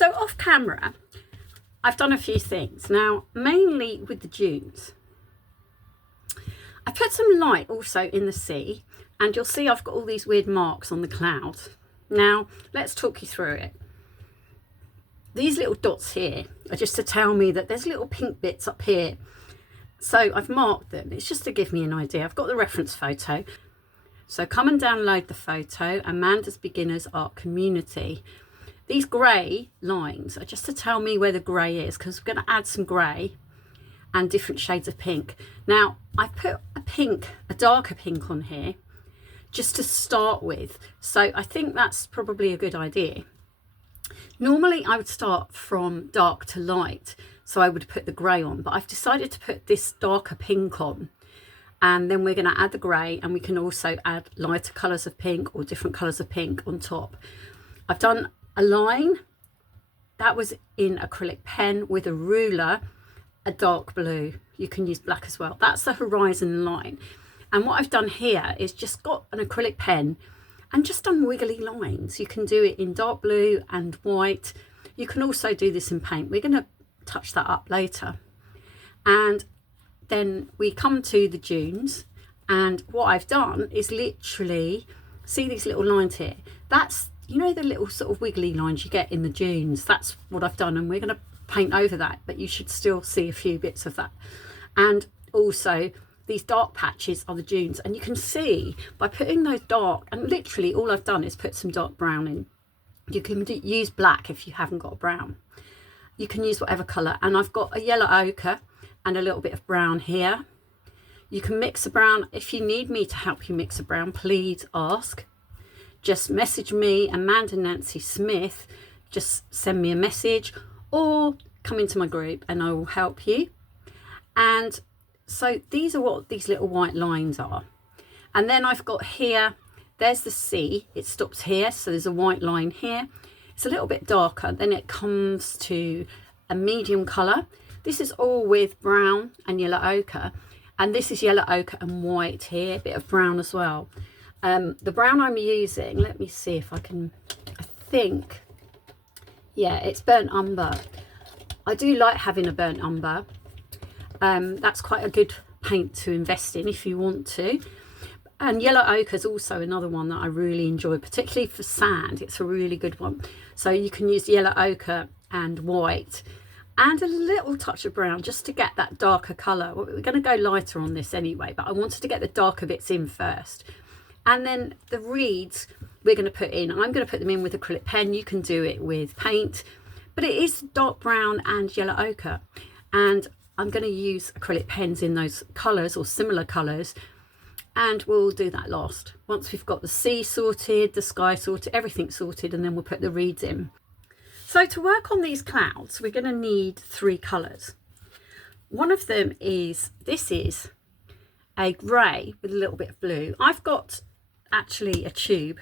So off camera, I've done a few things. Now, mainly with the dunes. I put some light also in the sea, and you'll see I've got all these weird marks on the clouds. Now, let's talk you through it. These little dots here are just to tell me that there's little pink bits up here. So I've marked them. It's just to give me an idea. I've got the reference photo. So come and download the photo, Amanda's Beginner's Art Community. These grey lines are just to tell me where the grey is, because we're going to add some grey and different shades of pink. Now, I've put a darker pink on here just to start with. So I think that's probably a good idea. Normally I would start from dark to light, so I would put the grey on, but I've decided to put this darker pink on, and then we're going to add the grey, and we can also add lighter colours of pink or different colours of pink on top. I've done a line that was in acrylic pen with a ruler, a dark blue. You can use black as well. That's the horizon line. And what I've done here is just got an acrylic pen and just done wiggly lines. You can do it in dark blue and white. You can also do this in paint. We're going to touch that up later. And then we come to the dunes, and what I've done is literally, see these little lines here? That's, you know, the little sort of wiggly lines you get in the dunes. That's what I've done, and we're going to paint over that, but you should still see a few bits of that. And also these dark patches are the dunes, and you can see by putting those dark, and literally all I've done is put some dark brown in. You can use black if you haven't got a brown. You can use whatever colour, and I've got a yellow ochre and a little bit of brown here. You can mix a brown. If you need me to help you mix a brown, please ask. Just message me, Amanda Nancy Smith. Just send me a message or come into my group and I will help you. And so these are what these little white lines are. And then I've got here, there's the sea. It stops here, so there's a white line here. It's a little bit darker. Then it comes to a medium colour. This is all with brown and yellow ochre. And this is yellow ochre and white here, a bit of brown as well. The brown I'm using, let me see if I can, I think, yeah, it's burnt umber. I do like having a burnt umber. That's quite a good paint to invest in if you want to. And yellow ochre is also another one that I really enjoy, particularly for sand. It's a really good one. So you can use yellow ochre and white and a little touch of brown just to get that darker colour. We're going to go lighter on this anyway, but I wanted to get the darker bits in first. And then the reeds we're going to put in. I'm going to put them in with acrylic pen. You can do it with paint, but it is dark brown and yellow ochre. And I'm going to use acrylic pens in those colours or similar colours. And we'll do that last. Once we've got the sea sorted, the sky sorted, everything sorted, and then we'll put the reeds in. So to work on these clouds, we're going to need 3 colours. One of them is, this is a grey with a little bit of blue. I've got actually a tube,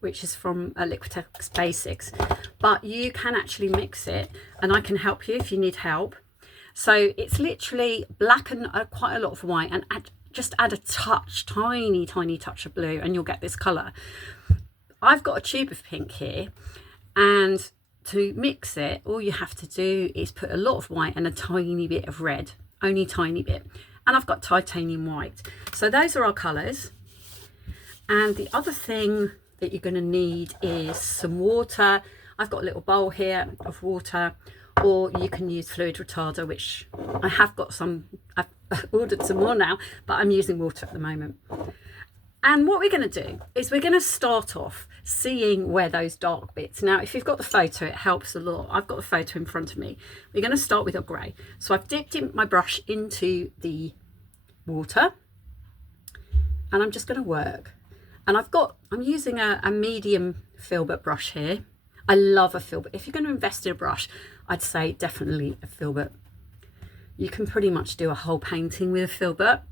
which is from Liquitex Basics, but you can actually mix it, and I can help you if you need help. So it's literally black and quite a lot of white, and just add a touch, tiny touch of blue, and you'll get this colour. I've got a tube of pink here, and to mix it, all you have to do is put a lot of white and a tiny bit of red, only tiny bit. And I've got titanium white. So those are our colours. And the other thing that you're going to need is some water. I've got a little bowl here of water, or you can use fluid retarder, which I have got some. I've ordered some more now, but I'm using water at the moment. And what we're going to do is we're going to start off seeing where those dark bits. Now, if you've got the photo, it helps a lot. I've got the photo in front of me. We're going to start with a grey. So I've dipped my brush into the water, and I'm just going to work. And I'm using a medium filbert brush here. I love a filbert. If you're going to invest in a brush, I'd say definitely a filbert. You can pretty much do a whole painting with a filbert.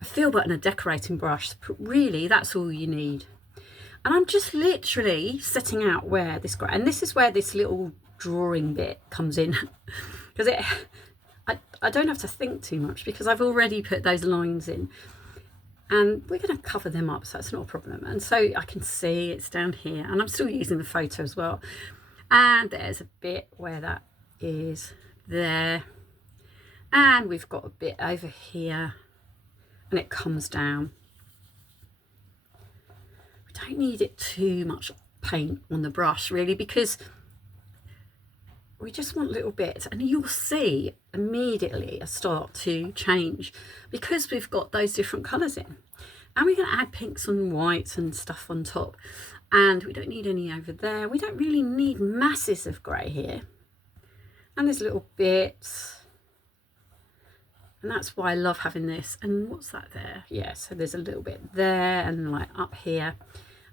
A filbert and a decorating brush, really, that's all you need. And I'm just literally setting out where this, and this is where this little drawing bit comes in, because I don't have to think too much because I've already put those lines in, and we're going to cover them up, so that's not a problem. And so I can see it's down here, and I'm still using the photo as well. And there's a bit where that is there. And we've got a bit over here, and it comes down. We don't need it too much paint on the brush really, because we just want little bits, and you'll see immediately a start to change because we've got those different colours in. And we're going to add pinks and whites and stuff on top, and we don't need any over there. We don't really need masses of grey here, and there's little bits, and that's why I love having this. And what's that there? Yeah, so there's a little bit there and like up here,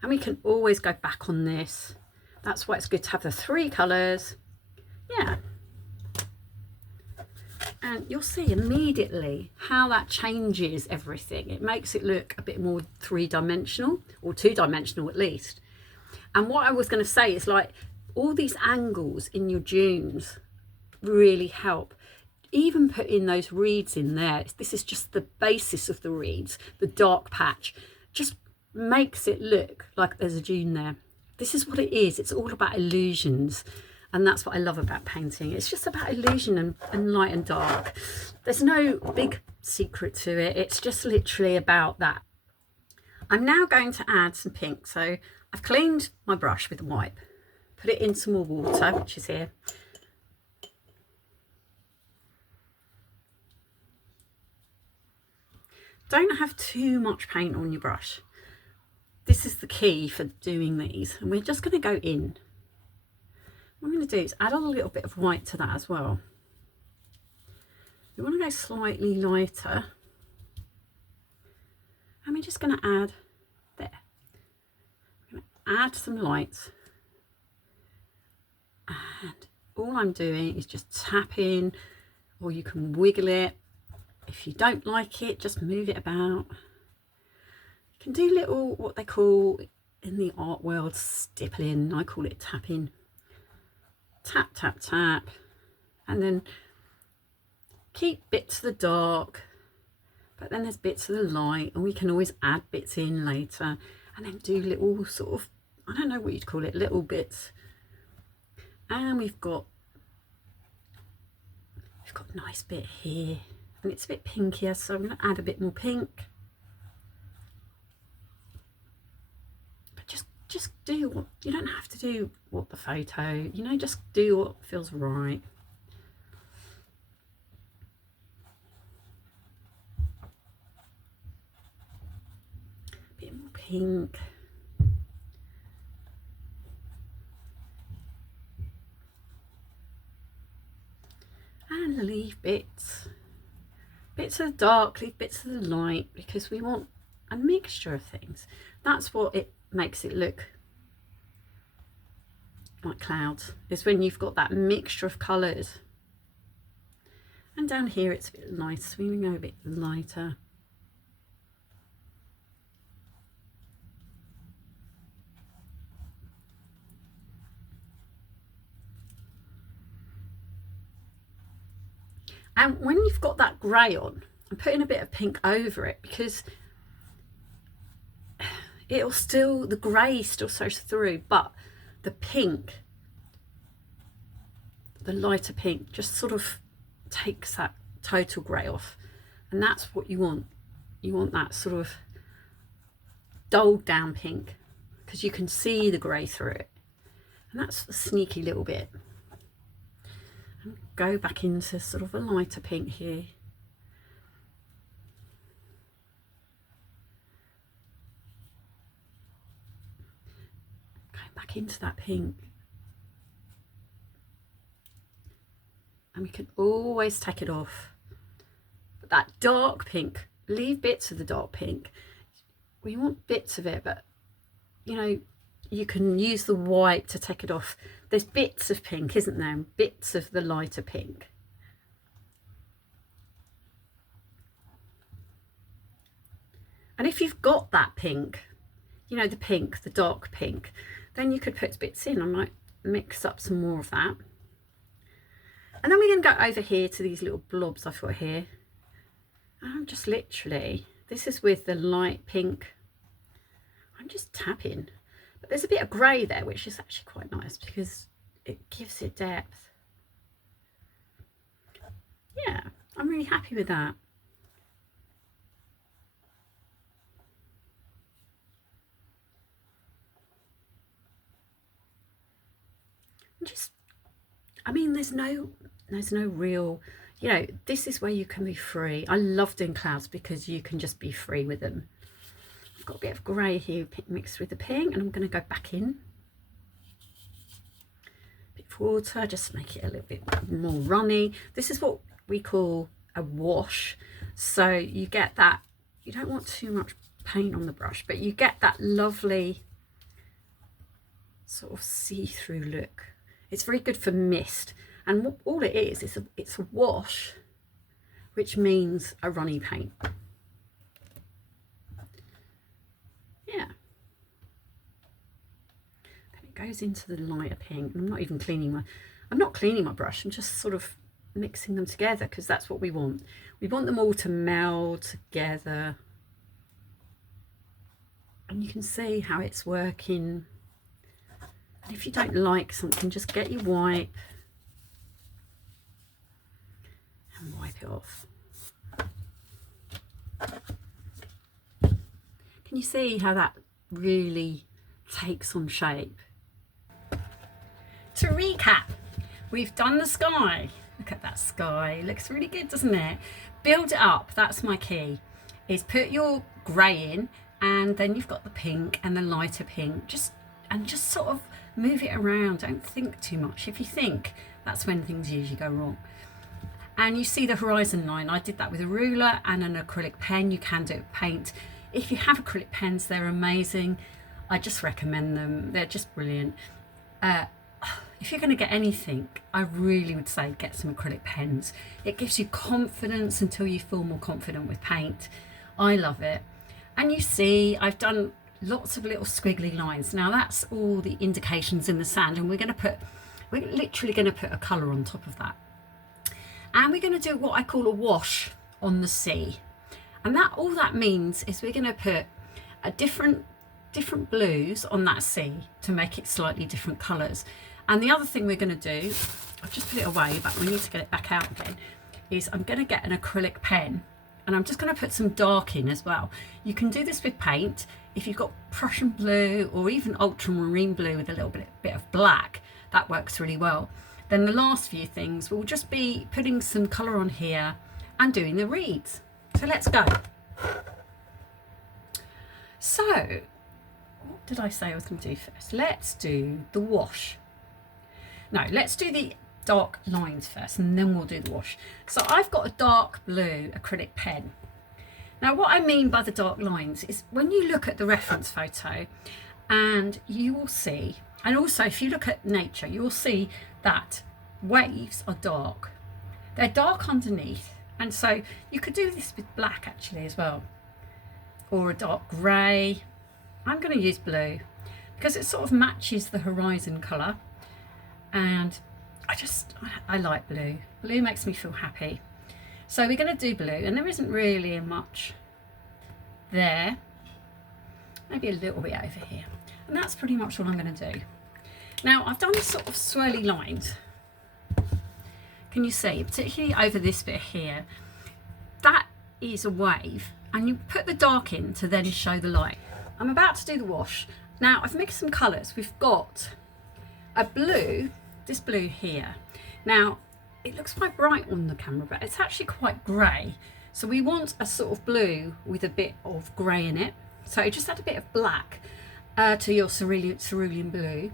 and we can always go back on this. That's why it's good to have the 3 colours. Yeah, and you'll see immediately how that changes everything. It makes it look a bit more 3-dimensional, or 2-dimensional at least. And what I was going to say is, like, all these angles in your dunes really help. Even putting those reeds in there, this is just the basis of the reeds, the dark patch, just makes it look like there's a dune there. This is what it is. It's all about illusions. And that's what I love about painting. It's just about illusion and light and dark. There's no big secret to it. It's just literally about that. I'm now going to add some pink. So I've cleaned my brush with a wipe, put it in some more water, which is here. Don't have too much paint on your brush. This is the key for doing these. And we're just going to go in. What I'm going to do is add a little bit of white to that as well. We want to go slightly lighter. And we're just going to add there. I'm going to add some light. And all I'm doing is just tapping, or you can wiggle it. If you don't like it, just move it about. You can do little, what they call in the art world, stippling. I call it tapping. Tap, tap, tap, and then keep bits of the dark, but then there's bits of the light, and we can always add bits in later, and then do little sort of, I don't know what you'd call it, little bits. And we've got a nice bit here, and it's a bit pinkier, so I'm going to add a bit more pink. Just do what, you don't have to do what the photo, you know, just do what feels right. A bit more pink. And leave bits of the dark, leave bits of the light, because we want a mixture of things. That's what it makes it look like clouds, is when you've got that mixture of colours. And down here it's a bit lighter, so we can go a bit lighter. And when you've got that grey on, I'm putting a bit of pink over it, because it'll still, the grey still shows through, but the pink, the lighter pink, just sort of takes that total grey off. And that's what you want. You want that sort of dulled down pink, because you can see the grey through it. And that's the sneaky little bit. And go back into sort of a lighter pink here. Back into that pink, and we can always take it off. But that dark pink, leave bits of the dark pink. We want bits of it, but you know, you can use the white to take it off. There's bits of pink, isn't there? Bits of the lighter pink. And if you've got that pink, you know, the pink, the dark pink, then you could put bits in. I might mix up some more of that. And then we're going to go over here to these little blobs I've got here. And I'm just literally, this is with the light pink. I'm just tapping. But there's a bit of grey there, which is actually quite nice, because it gives it depth. Yeah, I'm really happy with that. Just, I mean, there's no real, you know, this is where you can be free. I love doing clouds because you can just be free with them. I've got a bit of grey here mixed with the pink, and I'm going to go back in. A bit of water, just make it a little bit more runny. This is what we call a wash. So you get that, you don't want too much paint on the brush, but you get that lovely sort of see-through look. It's very good for mist, and all it is it's a wash, which means a runny paint. Yeah. Then it goes into the lighter pink. I'm not even cleaning my brush. I'm just sort of mixing them together because that's what we want. We want them all to meld together, and you can see how it's working. And if you don't like something, just get your wipe and wipe it off. Can you see how that really takes on shape? To recap, we've done the sky. Look at that sky, it looks really good, doesn't it? Build it up, that's my key, is put your grey in, and then you've got the pink and the lighter pink, just sort of move it around. Don't think too much. If you think, that's when things usually go wrong. And you see the horizon line. I did that with a ruler and an acrylic pen. You can do it with paint. If you have acrylic pens, they're amazing. I just recommend them. They're just brilliant. If you're going to get anything, I really would say get some acrylic pens. It gives you confidence until you feel more confident with paint. I love it. And you see, I've done lots of little squiggly lines. Now that's all the indications in the sand, and we're literally going to put a colour on top of that. And we're going to do what I call a wash on the sea. And that all that means is we're going to put a different blues on that sea to make it slightly different colours. And the other thing we're going to do, I've just put it away, but we need to get it back out again, is I'm going to get an acrylic pen, and I'm just going to put some dark in as well. You can do this with paint. If you've got Prussian blue or even ultramarine blue with a little bit of black, that works really well. Then the last few things will just be putting some colour on here and doing the reeds. So let's go. So, what did I say I was going to do first? Let's do the wash. No, let's do the dark lines first, and then we'll do the wash. So I've got a dark blue acrylic pen. Now what I mean by the dark lines is when you look at the reference photo, and you will see, and also if you look at nature, you'll see that waves are dark. They're dark underneath, and so you could do this with black actually as well, or a dark grey. I'm going to use blue because it sort of matches the horizon colour, and I like blue. Blue makes me feel happy. So we're going to do blue, and there isn't really much there. Maybe a little bit over here. And that's pretty much what I'm going to do. Now I've done sort of swirly lines. Can you see, particularly over this bit here, that is a wave, and you put the dark in to then show the light. I'm about to do the wash. Now I've mixed some colours. We've got a blue, this blue here. Now it looks quite bright on the camera, but it's actually quite grey. So we want a sort of blue with a bit of grey in it. So just add a bit of black to your cerulean blue.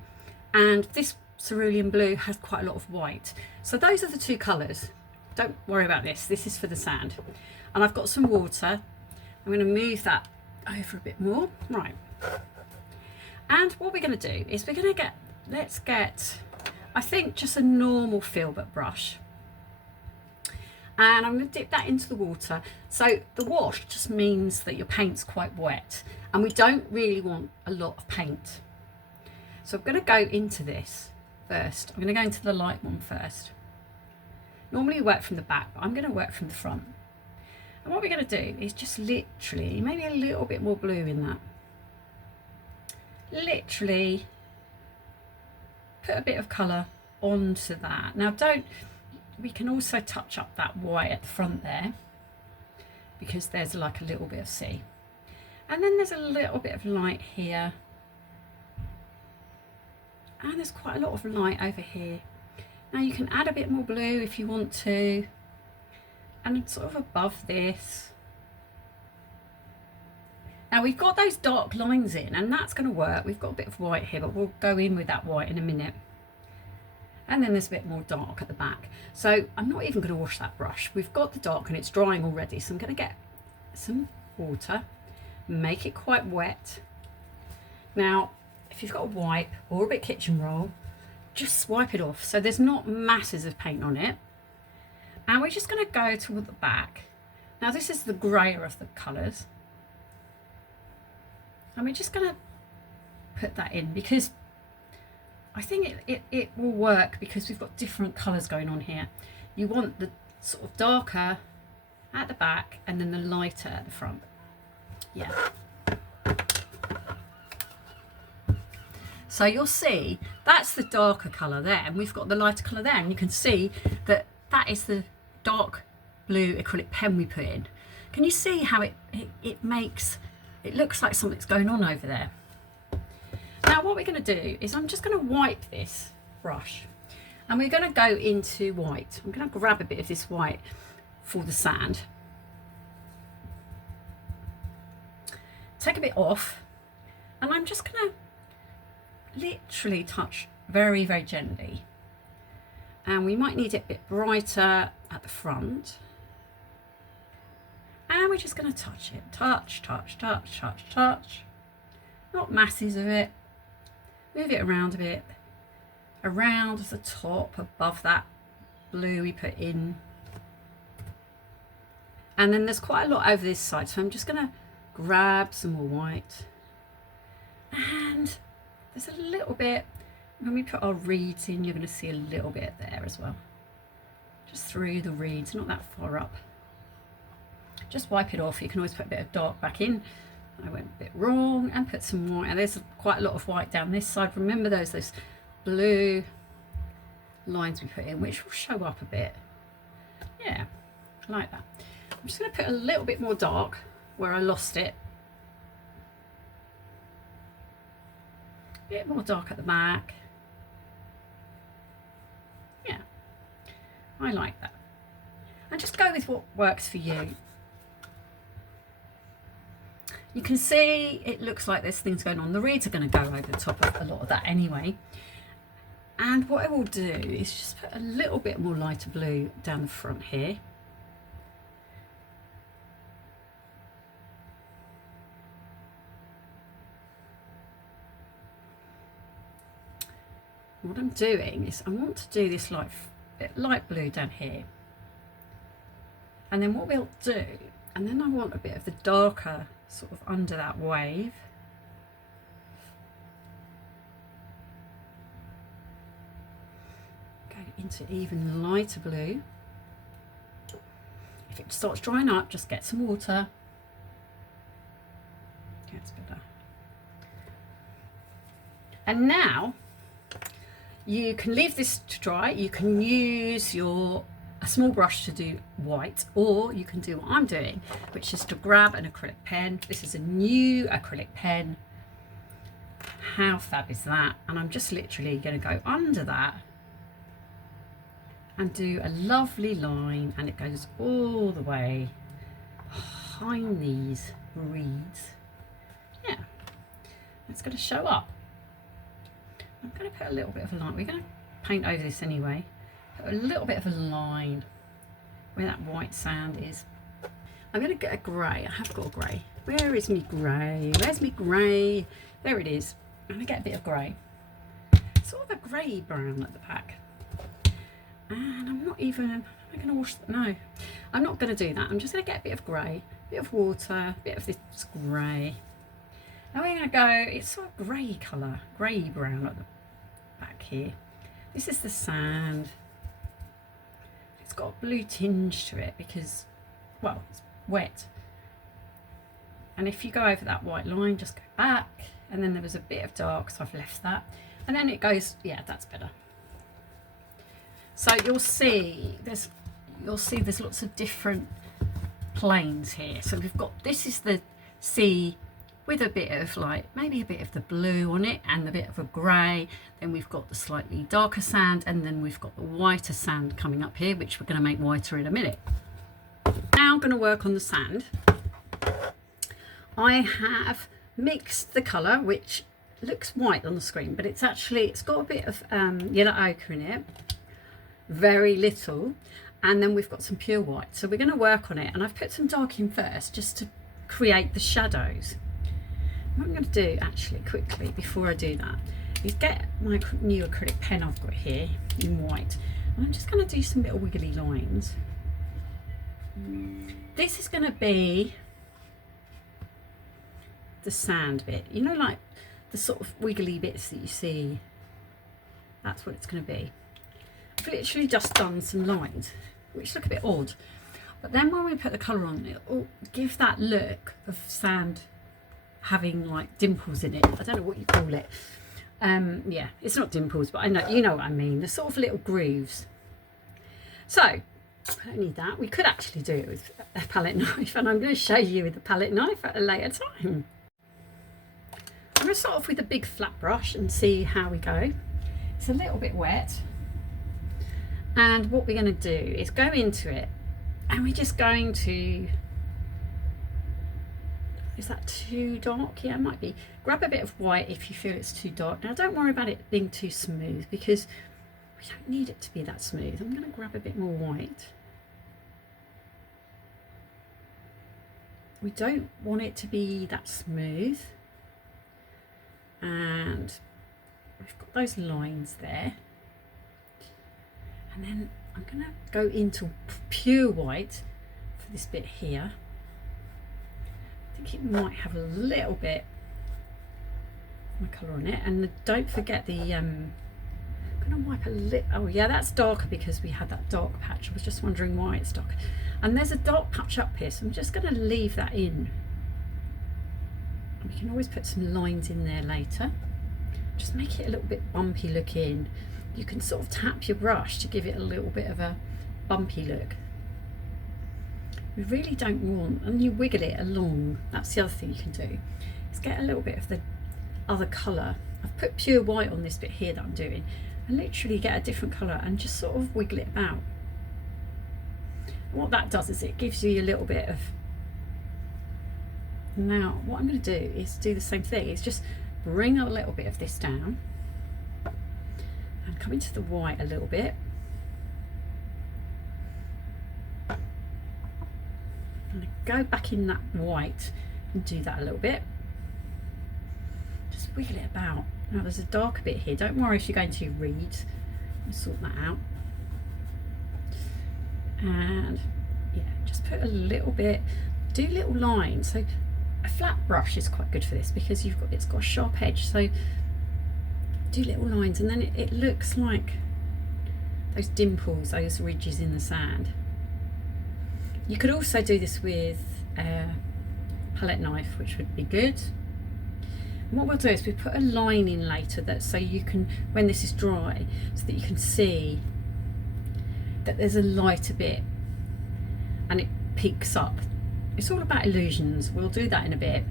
And this cerulean blue has quite a lot of white. So those are the two colours. Don't worry about this. This is for the sand. And I've got some water. I'm going to move that over a bit more. Right. And what we're going to do is we're going to let's get, I think, just a normal filbert brush. And I'm going to dip that into the water. So the wash just means that your paint's quite wet, and we don't really want a lot of paint. So I'm going to go into this first. I'm going to go into the light one first. Normally you work from the back, but I'm going to work from the front. And what we're going to do is just literally, maybe a little bit more blue in that. Literally put a bit of colour onto that. Now we can also touch up that white at the front there, because there's like a little bit of sea. And then there's a little bit of light here. And there's quite a lot of light over here. Now you can add a bit more blue if you want to. And sort of above this. Now we've got those dark lines in, and that's going to work. We've got a bit of white here, but we'll go in with that white in a minute. And then there's a bit more dark at the back. So I'm not even going to wash that brush. We've got the dark and it's drying already. So I'm going to get some water, make it quite wet. Now, if you've got a wipe or a bit of kitchen roll, just wipe it off so there's not masses of paint on it. And we're just going to go toward the back. Now this is the grayer of the colours. And we're just going to put that in because I think it will work, because we've got different colours going on here. You want the sort of darker at the back and then the lighter at the front. Yeah. So you'll see that's the darker colour there, and we've got the lighter colour there, and you can see that that is the dark blue acrylic pen we put in. Can you see how it makes, it looks like something's going on over there? Now what we're going to do is I'm just going to wipe this brush, and we're going to go into white. I'm going to grab a bit of this white for the sand. Take a bit off, and I'm just going to literally touch very, very gently. And we might need it a bit brighter at the front. And we're just going to touch it. Touch, touch, touch, touch, touch. Not masses of it. Move it around a bit. Around the top, above that blue we put in. And then there's quite a lot over this side, so I'm just going to grab some more white. And there's a little bit, when we put our reeds in, you're going to see a little bit there as well. Just through the reeds, not that far up. Just wipe it off. You can always put a bit of dark back in. I went a bit wrong and put some white, and there's quite a lot of white down this side. Remember those blue lines we put in, which will show up a bit. Yeah, like that. I'm just going to put a little bit more dark where I lost it. A bit more dark at the back. Yeah, I like that. And just go with what works for you. You can see it looks like there's things going on. The reeds are going to go over the top of a lot of that anyway. And what I will do is just put a little bit more lighter blue down the front here. What I'm doing is I want to do this light blue down here. And then what we'll do, and then I want a bit of the darker sort of under that wave. Go into even lighter blue. If it starts drying up, just get some water. Gets better. And now you can leave this to dry. You can use a small brush to do white, or you can do what I'm doing, which is to grab an acrylic pen. This is a new acrylic pen. How fab is that? And I'm just literally going to go under that and do a lovely line, and it goes all the way behind these reeds. Yeah, it's going to show up. I'm going to put a little bit of a line. We're going to paint over this anyway. Put a little bit of a line where that white sand is. I'm going to get a grey. I have got a grey. Where is me grey? Where's me grey? There it is. I'm going to get a bit of grey. Sort of a grey brown at the back. And I'm not even, I'm going to wash, no. I'm not going to do that. I'm just going to get a bit of grey, a bit of water, a bit of this grey. Now we're going to go, it's sort of grey colour, grey brown at the back here. This is the sand. It's got a blue tinge to it because, well, it's wet. And if you go over that white line, just go back, and then there was a bit of dark, so I've left that. And then it goes, yeah, that's better. So you'll see there's lots of different planes here. So we've got, this is the sea with a bit of like, maybe a bit of the blue on it and a bit of a grey. Then we've got the slightly darker sand, and then we've got the whiter sand coming up here, which we're going to make whiter in a minute. Now I'm going to work on the sand. I have mixed the colour, which looks white on the screen, but it's got a bit of yellow ochre in it, very little, and then we've got some pure white. So we're going to work on it, and I've put some dark in first just to create the shadows. What I'm going to do actually quickly before I do that is get my new acrylic pen I've got here in white, and I'm just going to do some little wiggly lines. This is going to be the sand bit, you know, like the sort of wiggly bits that you see. That's what it's going to be. I've literally just done some lines which look a bit odd, but then when we put the colour on, it'll give that look of sand having like dimples in it. I don't know what you call it. Yeah, it's not dimples, but I know, you know what I mean, the sort of little grooves. So I don't need that. We could actually do it with a palette knife, and I'm going to show you with the palette knife at a later time. I'm going to start off with a big flat brush and see how we go. It's a little bit wet, and what we're going to do is go into it, and we're just going to, is that too dark? Yeah, it might be. Grab a bit of white if you feel it's too dark. Now don't worry about it being too smooth, because we don't need it to be that smooth. I'm going to grab a bit more white. We don't want it to be that smooth. And we've got those lines there. And then I'm going to go into pure white for this bit here. I think it might have a little bit of my colour on it. And don't forget the, I'm going to wipe a little, oh yeah, that's darker because we had that dark patch. I was just wondering why it's dark. And there's a dark patch up here, so I'm just going to leave that in. We can always put some lines in there later. Just make it a little bit bumpy looking. You can sort of tap your brush to give it a little bit of a bumpy look. We really don't want, and you wiggle it along. That's the other thing you can do, is get a little bit of the other colour. I've put pure white on this bit here that I'm doing, and literally get a different colour and just sort of wiggle it about. And what that does is it gives you a little bit of. Now what I'm going to do is do the same thing, is just bring a little bit of this down and come into the white a little bit, and go back in that white and do that a little bit. Just wiggle it about. Now there's a darker bit here, don't worry if you're going to read, we'll sort that out. And yeah, just put a little bit, do little lines. So a flat brush is quite good for this because it's got a sharp edge, so do little lines, and then it looks like those dimples, those ridges in the sand. You could also do this with a palette knife, which would be good. And what we'll do is we put a line in later, that so you can, when this is dry, so that you can see that there's a lighter bit and it peaks up. It's all about illusions. We'll do that in a bit.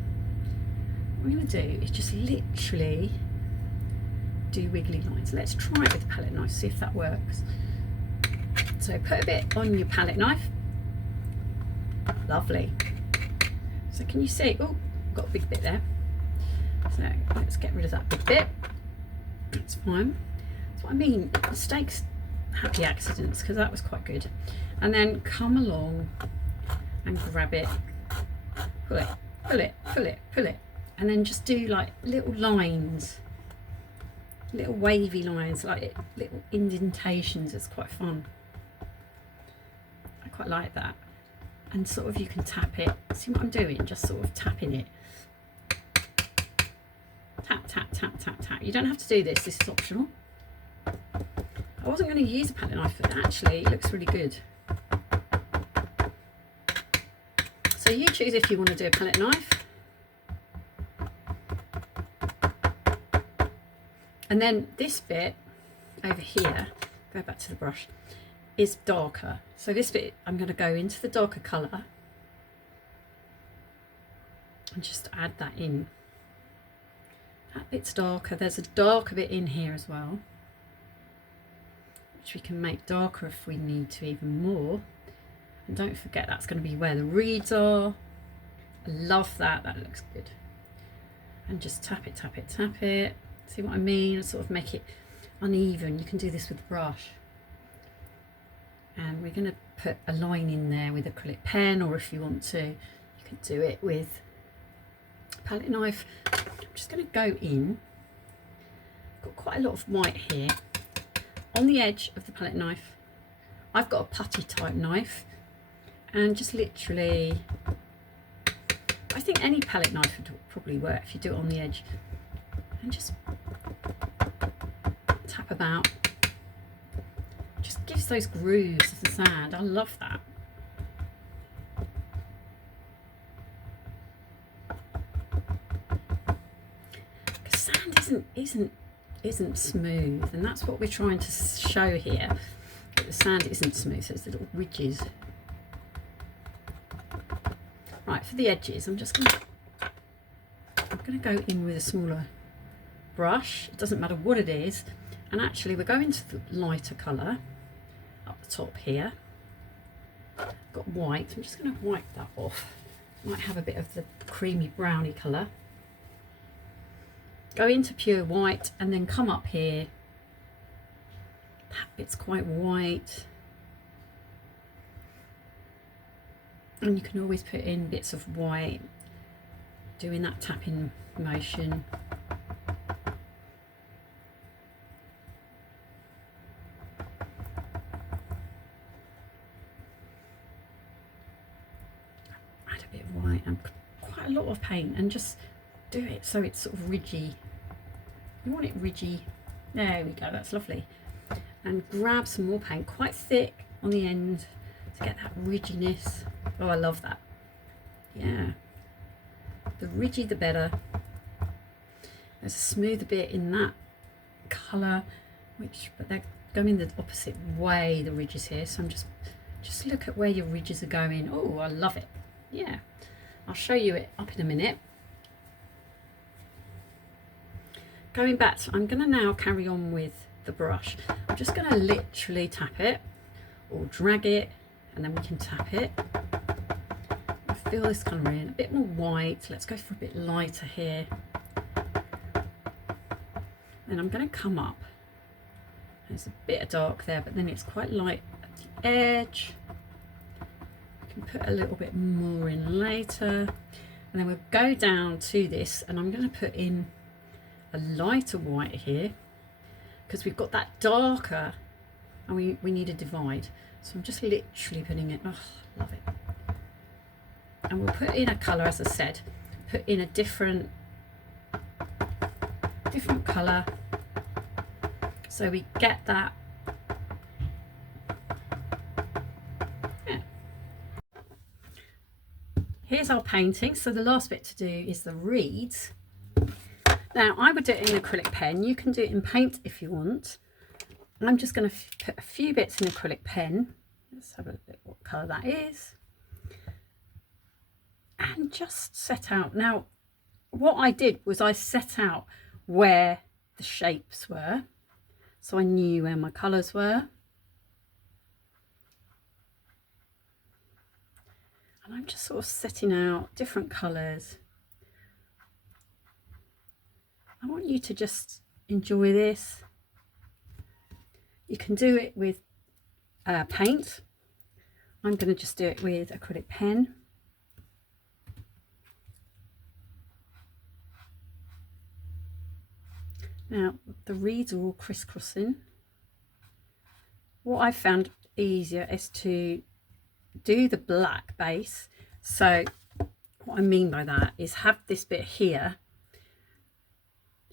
What we're going to do is just literally do wiggly lines. Let's try it with the palette knife, see if that works. So put a bit on your palette knife. Lovely. So can you see? Oh, got a big bit there. So let's get rid of that big bit. That's fine. That's what I mean. Mistakes, happy accidents, because that was quite good. And then come along and grab it, pull it, pull it, pull it, pull it, and then just do like little lines, little wavy lines, like little indentations. It's quite fun. I quite like that. And sort of you can tap it. See what I'm doing? Just sort of tapping it. Tap, tap, tap, tap, tap. You don't have to do this. This is optional. I wasn't going to use a palette knife, but actually it looks really good. So you choose if you want to do a palette knife. And then this bit over here, go back to the brush, is darker. So this bit, I'm going to go into the darker colour and just add that in. That bit's darker. There's a darker bit in here as well, which we can make darker if we need to even more. And don't forget, that's going to be where the reeds are. I love that. That looks good. And just tap it, tap it, tap it. See what I mean? Sort of make it uneven. You can do this with the brush. And we're going to put a line in there with acrylic pen, or if you want to, you can do it with a palette knife. I'm just going to go in. Got quite a lot of white here. On the edge of the palette knife, I've got a putty type knife, and just literally, I think any palette knife would probably work if you do it on the edge, and just tap about. Just gives those grooves of the sand. I love that. Because sand isn't smooth, and that's what we're trying to show here. That the sand isn't smooth, so it's little ridges. Right, for the edges, I'm gonna go in with a smaller brush. It doesn't matter what it is. And actually, we're going to the lighter colour up the top here. Got white. I'm just going to wipe that off. Might have a bit of the creamy browny colour. Go into pure white and then come up here. That bit's quite white. And you can always put in bits of white, doing that tapping motion. And quite a lot of paint, and just do it so it's sort of ridgy. You want it ridgy. There we go, that's lovely. And grab some more paint, quite thick on the end to get that ridginess. Oh, I love that. Yeah, the ridgy the better. There's a smoother bit in that colour, but they're going the opposite way, the ridges here. So I'm just look at where your ridges are going. Oh, I love it. Yeah. I'll show you it up in a minute. Going back, I'm going to now carry on with the brush. I'm just going to literally tap it or drag it, and then we can tap it. I feel this colour in a bit more white. Let's go for a bit lighter here. Then I'm going to come up. There's a bit of dark there, but then it's quite light at the edge. Can put a little bit more in later, and then we'll go down to this, and I'm going to put in a lighter white here because we've got that darker and we need a divide. So I'm just literally putting it. Oh, love it. And we'll put in a colour, as I said, put in a different colour so we get that. Here's our painting. So the last bit to do is the reeds. Now I would do it in acrylic pen. You can do it in paint if you want. I'm just going to put a few bits in acrylic pen. Let's have a look what colour that is. And just set out. Now what I did was I set out where the shapes were. So I knew where my colours were. And I'm just sort of setting out different colours. I want you to just enjoy this. You can do it with paint. I'm going to just do it with acrylic pen. Now the reeds are all crisscrossing. What I found easier is to do the black base. So what I mean by that is have this bit here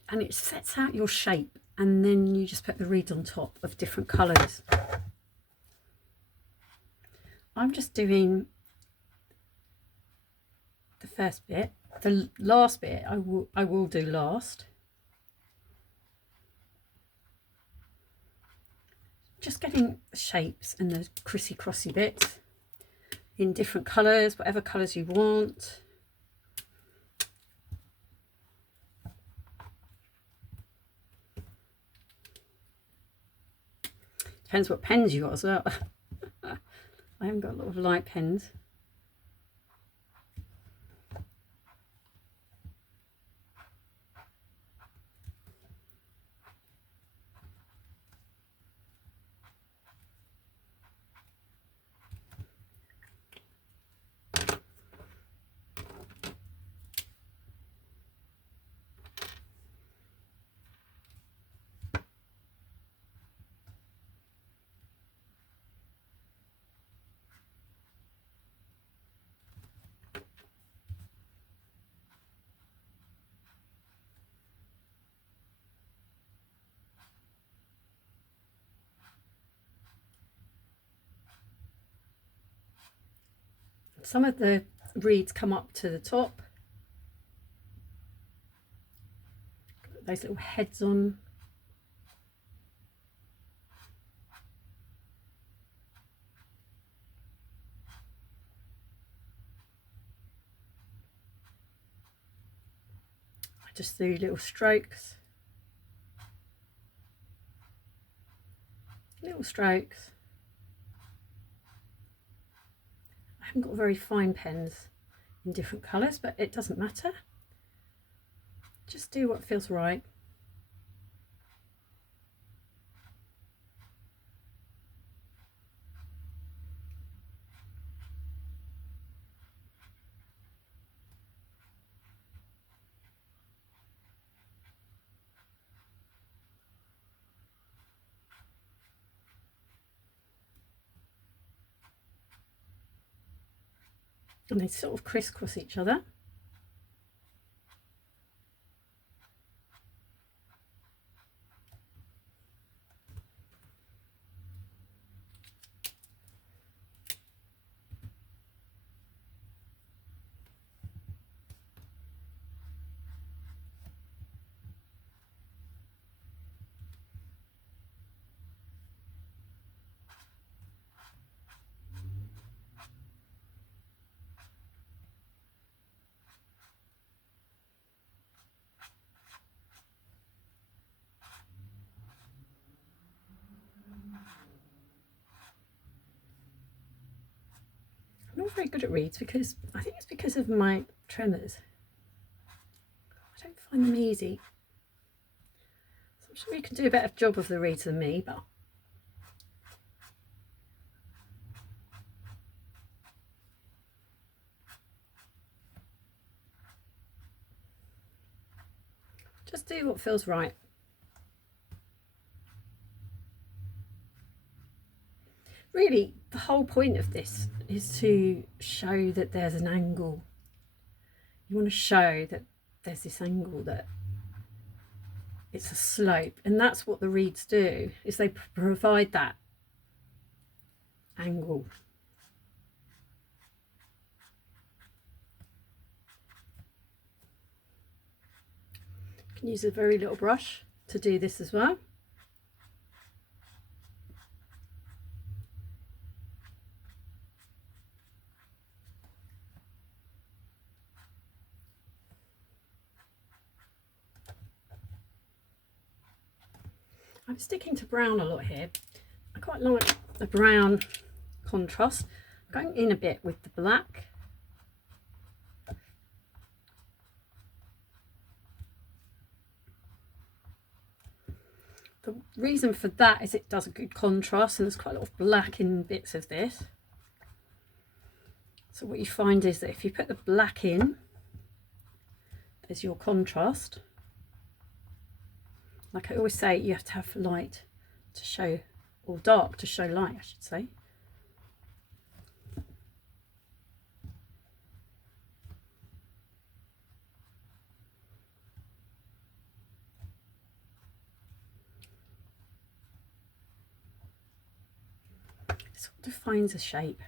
and it sets out your shape, and then you just put the reeds on top of different colours. I'm just doing the first bit. The last bit I will do last. just getting the shapes and the crissy crossy bits in different colours, whatever colours you want. Depends what pens you got as well. I haven't got a lot of light pens. Some of the reeds come up to the top. Got those little heads on. I just do little strokes. Little strokes. I haven't got very fine pens in different colours, but it doesn't matter. Just do what feels right. And they sort of crisscross each other. I'm not very good at reeds because I think it's because of my tremors. I don't find them easy. So I'm sure you can do a better job of the reeds than me, but just do what feels right. Really, the whole point of this is to show that there's an angle. You want to show that there's this angle, that it's a slope, and that's what the reeds do, is they provide that angle. You can use a very little brush to do this as well. I'm sticking to brown a lot here. I quite like the brown contrast. I'm going in a bit with the black. The reason for that is it does a good contrast, and there's quite a lot of black in bits of this. So what you find is that if you put the black in, there's your contrast. Like I always say, you have to have light to show, or dark to show light, I should say. It sort of defines a shape.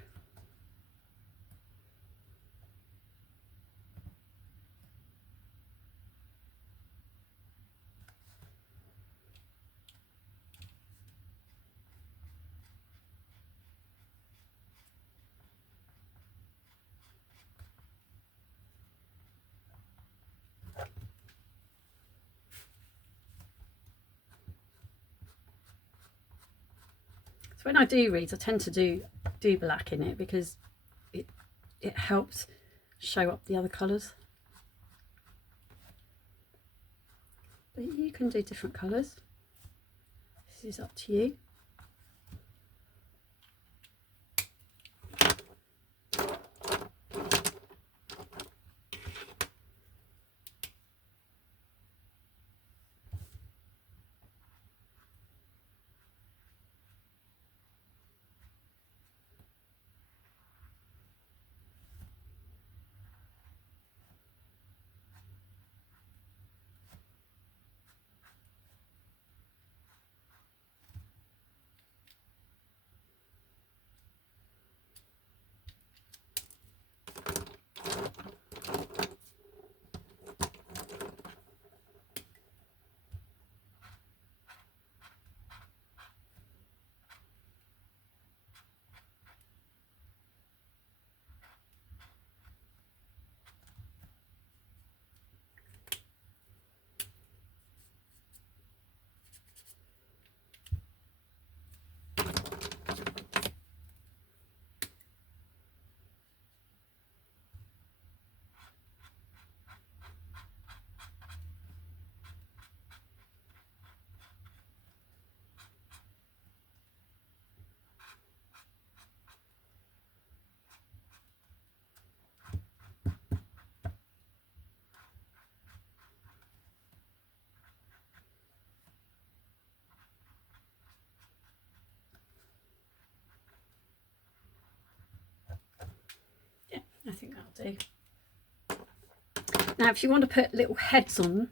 So when I do reads, I tend to do black in it because it helps show up the other colours. But you can do different colours. This is up to you. I think that'll do. Now if you want to put little heads on,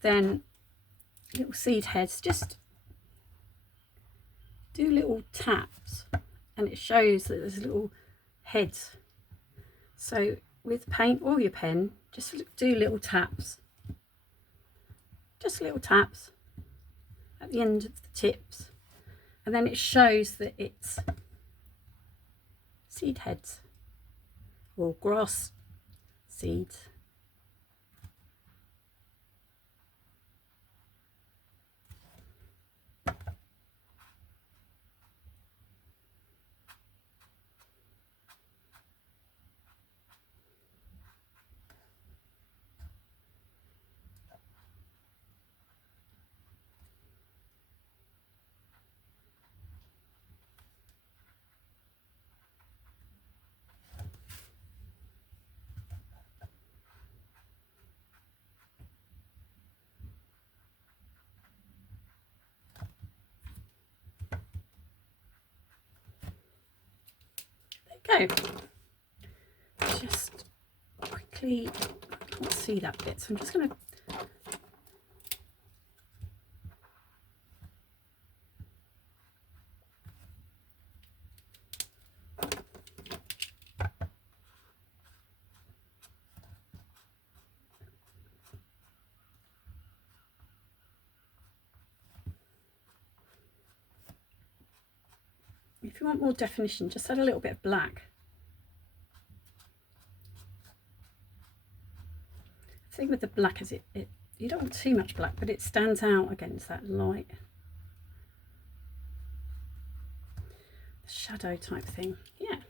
then little seed heads, just do little taps and it shows that there's little heads. So with paint or your pen, just do little taps. Just little taps at the end of the tips. And then it shows that it's seed heads or grass seeds. Go. Just quickly, I can't see that bit, so I'm just going to if you want more definition, just add a little bit of black. The thing with the black is you don't want too much black, but it stands out against that light. The shadow type thing, yeah.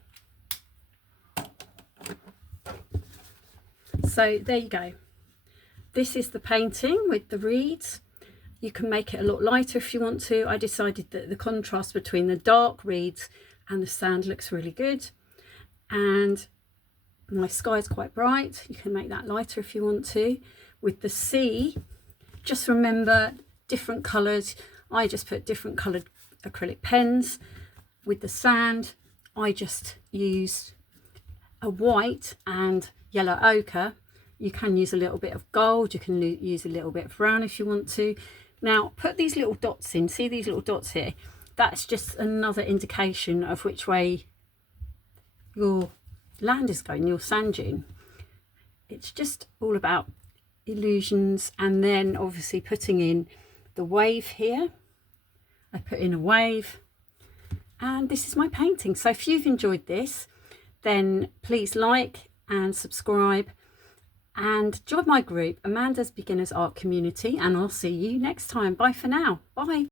So there you go. This is the painting with the reeds. You can make it a lot lighter if you want to. I decided that the contrast between the dark reeds and the sand looks really good. And my sky is quite bright. You can make that lighter if you want to. With the sea, just remember different colours. I just put different coloured acrylic pens. With the sand, I just used a white and yellow ochre. You can use a little bit of gold. You can use a little bit of brown if you want to. Now put these little dots in, see these little dots here? That's just another indication of which way your land is going, your sand dune. It's just all about illusions, and then obviously putting in the wave here. I put in a wave, and this is my painting. So if you've enjoyed this, then please like and subscribe. And join my group, Amanda's Beginners Art Community, and I'll see you next time. Bye for now. Bye.